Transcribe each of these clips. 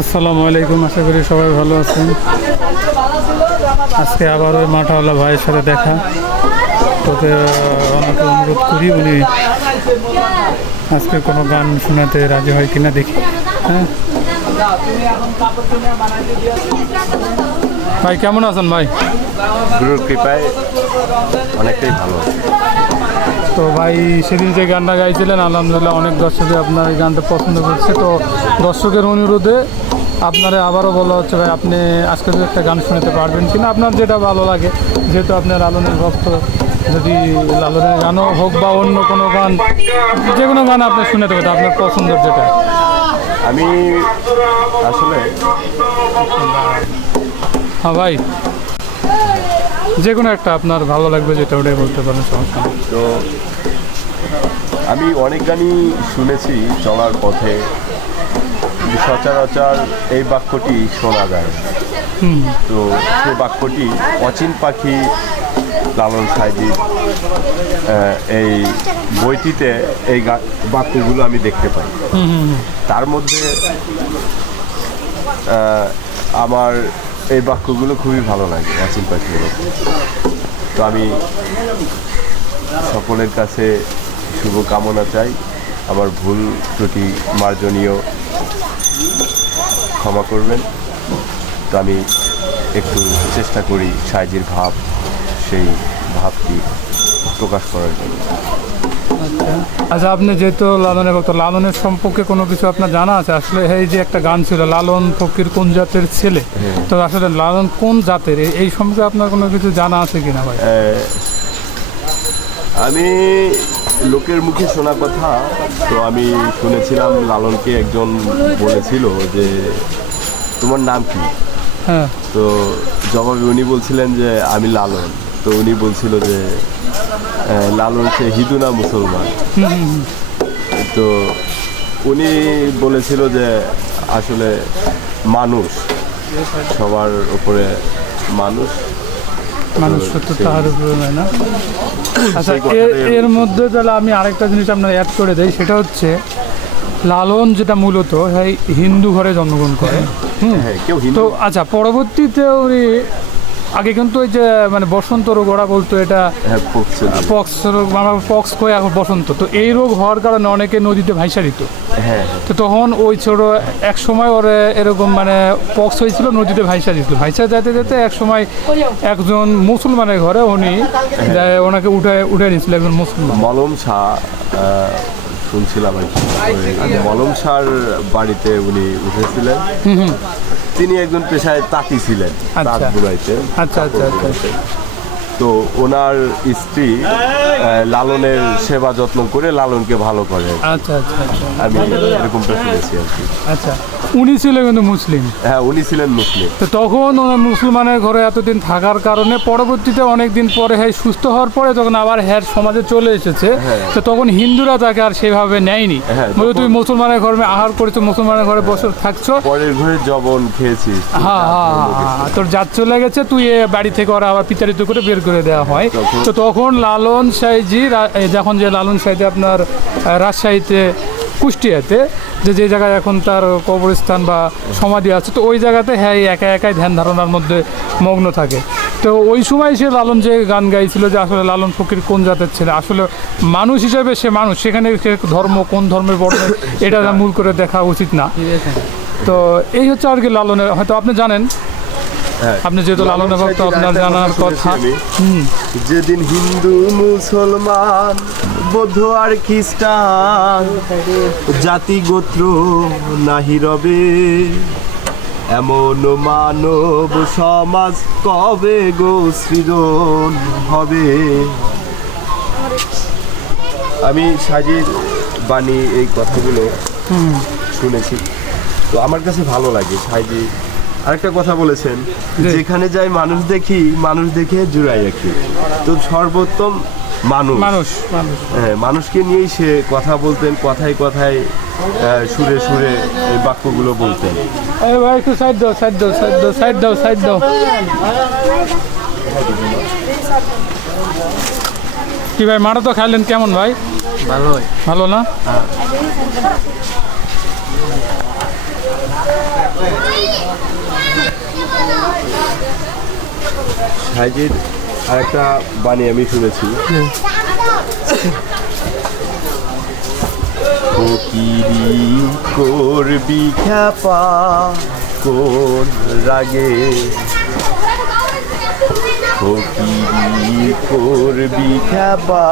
আসসালামু আলাইকুম, আশা করি সবাই ভালো আছেন। আজকে আবার ওই মাঠাওয়ালা ভাইয়ের সাথে দেখা। তোকে অনেকে অনুরোধ করি, উনি আজকে কোনো গান শোনাতে রাজি হয় কিনা দেখি। হ্যাঁ ভাই, কেমন আছেন ভাই? গুরুর কৃপায় অনেকটাই ভালো আছে। তো ভাই, সেদিন যে গানটা গাইছিলেন আলহামদুলিল্লাহ অনেক দর্শকই আপনার এই গানটা পছন্দ করছে। তো দর্শকের অনুরোধে আপনারা আবারও বলা হচ্ছে ভাই, আপনি আজকে যদি একটা গান শোনাতে পারবেন কিনা, আপনার যেটা ভালো লাগে, যেহেতু আপনার লালনের ভক্ত। যদি লালনের গানও হোক বা অন্য কোনো গান, যে কোনো গান আপনি শুনে দেবেন আপনার পছন্দের যেটা। আমি আসলে হ্যাঁ ভাই, যে কোনো একটা আপনার ভালো লাগবে যেটা, ওটাই বলতে পারেন, সমস্যা নেই। তো আমি অনেক গানই শুনেছি চলার পথে, সচরাচর এই বাক্যটি শোনা যায়। তো সে বাক্যটি অচিন পাখি লালন সাইজির এই বইটিতে এই বাক্যগুলো আমি দেখতে পাই। তার মধ্যে আমার এই বাক্যগুলো খুবই ভালো লাগে, অচিন পাখিগুলো। তো আমি সকলের কাছে শুভ কামনা চাই, আমার ভুল ত্রুটি মার্জনীয় ক্ষমা করবেন। তো আমি একটু চেষ্টা করি সাইজির ভাব, সেই ভাবটি প্রকাশ করার জন্য। আচ্ছা, আপনি যেহেতু লালনের ভক্ত, লালনের সম্পর্কে কোনো কিছু আপনার জানা আছে? আসলে এই যে একটা গান ছিল, লালন ফকির কোন জাতের ছেলে, তো আসলে লালন কোন জাতের, এই সম্পর্কে আপনার কোনো কিছু জানা আছে কিনা ভাই? আমি লোকের মুখে শোনা কথা, তো আমি শুনেছিলাম লালনকে একজন বলেছিল যে তোমার নাম কি? হ্যাঁ। তো জবাবে উনি বলছিলেন যে আমি লালন। তো উনি বলছিল যে লালন সে হিন্দু না মুসলমান। তো উনি বলেছিল যে আসলে মানুষ, সবার উপরে মানুষ, মানুষ সত্য তাহার উপরে নয় না। আচ্ছা, এর মধ্যে তাহলে আমি আরেকটা জিনিস আপনার অ্যাড করে দেই, সেটা হচ্ছে লালন যেটা মূলত হিন্দু ঘরে জন্মগ্রহণ করে। তো আচ্ছা, পরবর্তীতে উনি আগে কিন্তু ওই যে মানে বসন্ত রোগ ওরা বলতো, এটা পক্স রোগ, পক্স কয়ে এখন বসন্ত। তো এই রোগ হওয়ার কারণে অনেকে নদীতে ভাইসা দিত। তো তখন ওই ছোট এক সময় ওর এরকম মানে পক্স হয়েছিল, নদীতে ভাইসা দিত। ভাইসা যেতে যেতে এক সময় একজন মুসলমানের ঘরে উনি ওনাকে উঠে নিয়েছিল, একজন মুসলমান মলম শাহ শুনছিলাম আর কি। মলম শাহর বাড়িতে উনি উঠেছিলেন। তিনি একজন পেশায় তাঁতি ছিলেন, তাঁত বুড়াইতে। আচ্ছা আচ্ছা আচ্ছা। তো ওনার স্ত্রী লালনের সেবা যত্ন করে লালনকে ভালো করে। আচ্ছা আচ্ছা আচ্ছা, আমি এরকমটা শুনেছি আর কি। আচ্ছা, উনি ছিলেন কিন্তু মুসলিম। হ্যাঁ, উনি ছিলেন মুসলিম। তো তখন ওনার মুসলমানের ঘরে এতদিন থাকার কারণে পরবর্তীতে অনেক দিন পরে সুস্থ হওয়ার পরে যখন আবার সমাজে চলে এসেছে, তো তখন হিন্দুরা তাকে আর সেভাবে নেয়নি। বলে তুমি মুসলমানের ঘরে আহার করেছো, মুসলমানের ঘরে বসে থাকছো, পরের ঘরে জবন খেয়েছিস। হ্যাঁ হ্যাঁ হ্যাঁ, তোর জাত চলে গেছে, তুই বাড়ি থেকে ওরা আবার বিতাড়িত করে বের করে দেওয়া হয়। তো তখন লালন সাইজি, যখন যে লালন সাইজি আপনার রাজশাহীতে, কুষ্টিয়াতে, যে জায়গায় এখন তার কবরস্থান বা সমাধি আছে, তো ওই জায়গাতে একা একাই ধ্যান ধারণার মধ্যে মগ্ন থাকে। তো ওই সময় সে লালন যে গান গাইছিল যে আসলে লালন ফকির কোন জাতের ছেলে, আসলে মানুষ হিসেবে সে মানুষ, সেখানে ধর্ম কোন ধর্মের বড় এটা মূল করে দেখা উচিত না। তো এই হচ্ছে আর কি লালনের, হয়তো আপনি জানেন, আপনি যেহেতু লালনের ভক্ত, আপনার জানার কথা। যেদিন হিন্দু মুসলমান বৌদ্ধ আর খ্রিস্টান জাতি গোত্র নাহি রবে, এমন মানব সমাজ কবে গো সৃজন হবে। আমি সাজির বাণী এই কথাগুলো শুনেছি, তো আমার কাছে ভালো লাগে। সাজি আরেকটা কথা বলেছেন, যেখানে যাই মানুষ দেখি, মানুষ দেখে জুড়াই রাখি। তো সর্বোত্তম মানুষ, হ্যাঁ, মানুষকে নিয়েই সে কথা বলতেন, কথায় কথায় সুরে সুরে এই বাক্যগুলো বলতেন। ভাই একটু সাইড দাও, সাইড দাও, সাইড দাও, সাইড দাও, সাইড দাও। কি ভাই, মাটা তো খাইলেন, কেমন ভাই? ভালো, ভালো না? সাইজির আরেকটা বাণী আমি শুনেছি, ফকিরি করবি খ্যাপা কোন রাগে, ফকিরি করবি খ্যাপা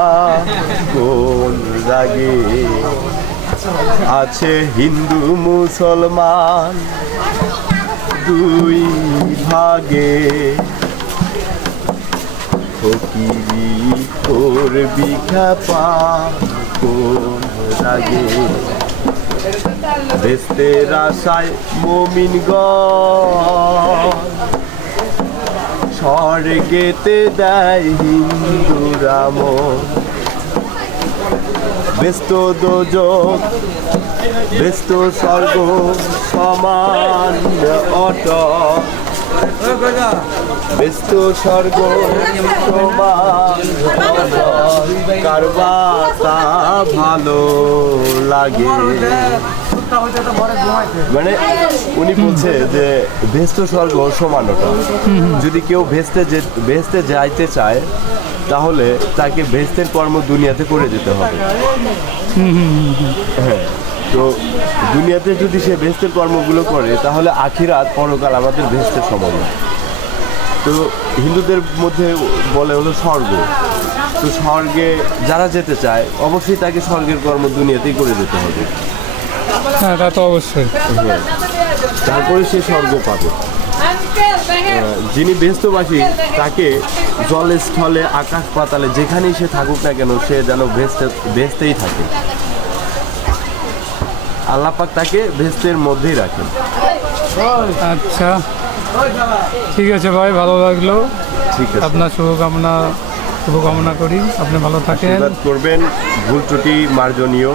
কোন রাগে, আছে হিন্দু মুসলমান দুই ভাগে, ফকিরি করবি খ্যাপা কোন রাগে, বেস্তের আশায় মুমিনগণ স্বর্গেতে দেয় হিন্দুরা মন, ব্যস্ত দোজক ব্যস্ত স্বর্গ সমান অটল, ব্যস্ত স্বর্গ সমান অটল, কারবাতা ভালো লাগে। মানে উনি বলছে যে ভেস্ত স্বর্গ সমান অটল, যদি কেউ ভেস্তে যাইতে চায় তাহলে তাকে ভেস্তের কর্ম দুনিয়াতে করে যেতে হবে। হ্যাঁ, তো দুনিয়াতে যদি সে ভেস্তের কর্মগুলো করে তাহলে আখিরাত পরকাল আমাদের ভেস্তের সমান। তো হিন্দুদের মধ্যে বলে হলো স্বর্গ, তো স্বর্গে যারা যেতে চায় অবশ্যই তাকে স্বর্গের কর্ম দুনিয়াতেই করে যেতে হবে। হ্যাঁ, তা তো অবশ্যই। তারপরে সে স্বর্গ পাবে। যিনি ব্যস্তবাসী তাকে জলে স্থলে আকাশ পাতালে যেখানেই সে থাকুক না কেন সে যেন ভেস্তেই থাকে, আল্লাহ পাক তাকে ভেস্তের মধ্যেই রাখেন। আচ্ছা, ঠিক আছে ভাই, ভালো লাগলো। ঠিক আছে, আপনার শুভকামনা করি, আপনি ভালো থাকেন। আশীর্বাদ করবেন, ভুল ত্রুটি মার্জনীয়,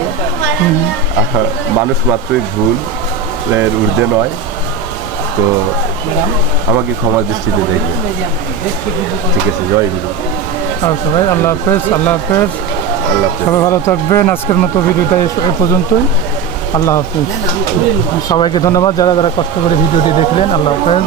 মানুষ মাত্রই ভুল, এর ঊর্ধ্বে নয়, তো আমাকে ক্ষমা দৃষ্টিতে দেখবেন। ঠিক আছে, জয় গুরু। আচ্ছা ভাই, আল্লাহ হাফেজ। আল্লাহ হাফেজ, আল্লাহ হাফেজ। সবাই ভালো থাকবেন। আজকের মতো ভিডিওটা এ পর্যন্তই। আল্লাহ হাফেজ। সবাইকে ধন্যবাদ যারা যারা কষ্ট করে ভিডিওটি দেখলেন। আল্লাহ হাফেজ।